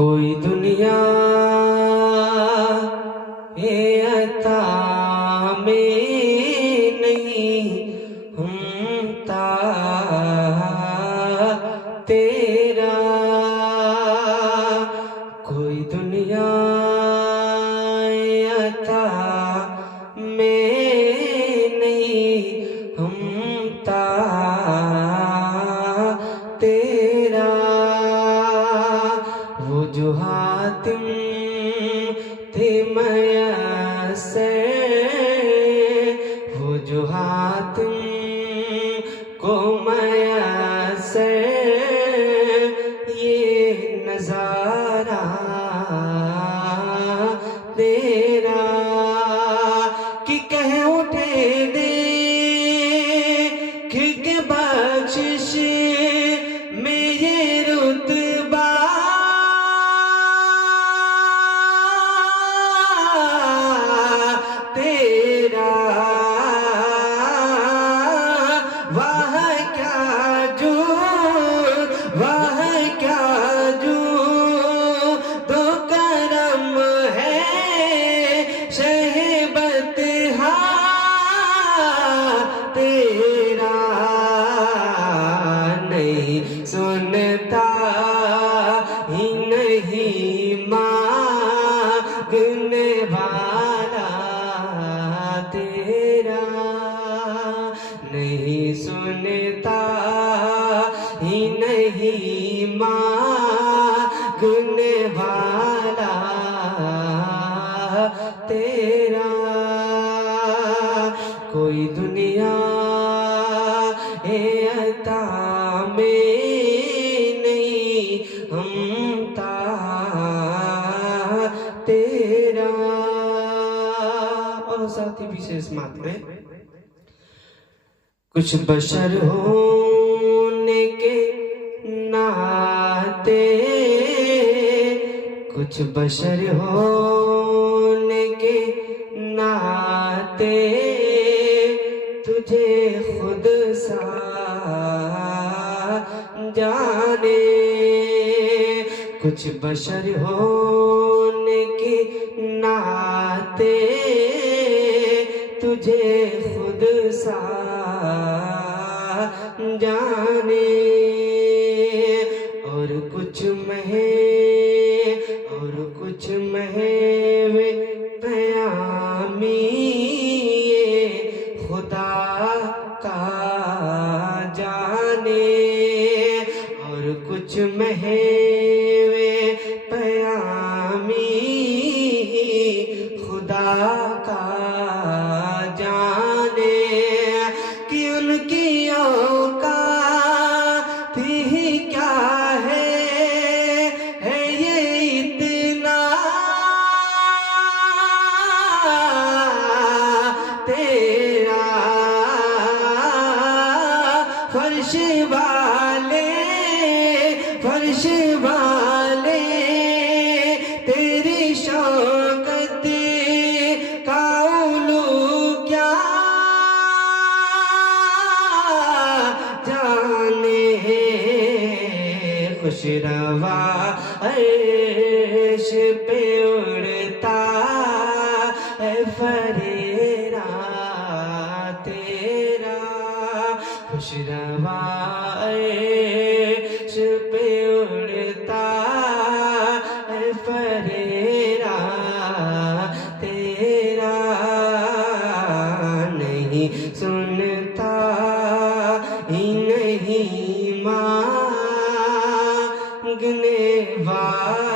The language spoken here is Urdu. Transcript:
کوئی دنیا عطا میں نہیں ہمتا تیرا، کوئی دنیا عطا میں نہیں ہمتا تیرا، وہ جو حاتم تھے میسر، وہ جو حاتم کو میسر، یہ نظارہ تیرا کہ کہہ اٹھے دے کہ بخشش میں یہ رتبہ تیرا، واہ کیا جود، واہ کیا جود تو کرم ہے شہبت تیرا، نہیں سنتا ہی نہیں مانگنے والا تیرا، نہیں سنتا ہی نہیں مانگنے والا تیرا، کوئی دنیا عطا میں نہیں ہمتا تیرا۔ اور ساتھی بھی سے اس مات میں کچھ بشر ہونے کے ناطے، کچھ بشر ہونے کے ناطے تجھے خود سا جانے، کچھ بشر ہونے کے ناطے تجھے خود سا جانے، اور کچھ مہوے پیامی خدا کا جانے، اور کچھ مہوے پیامی خدا کا جانے، کہ ان کی اوقات ہی کیا ہے یہ اتنا تیرا، فرش والے تیری شوکت کا علو کیا جانے، خوش روا عرش پہ اڑتا ہے فریرا تیرا، خوش روا عرش پہ اڑتا ہے فریرا تیرا، نہیں سنتا ہی نہیں مانگنے والا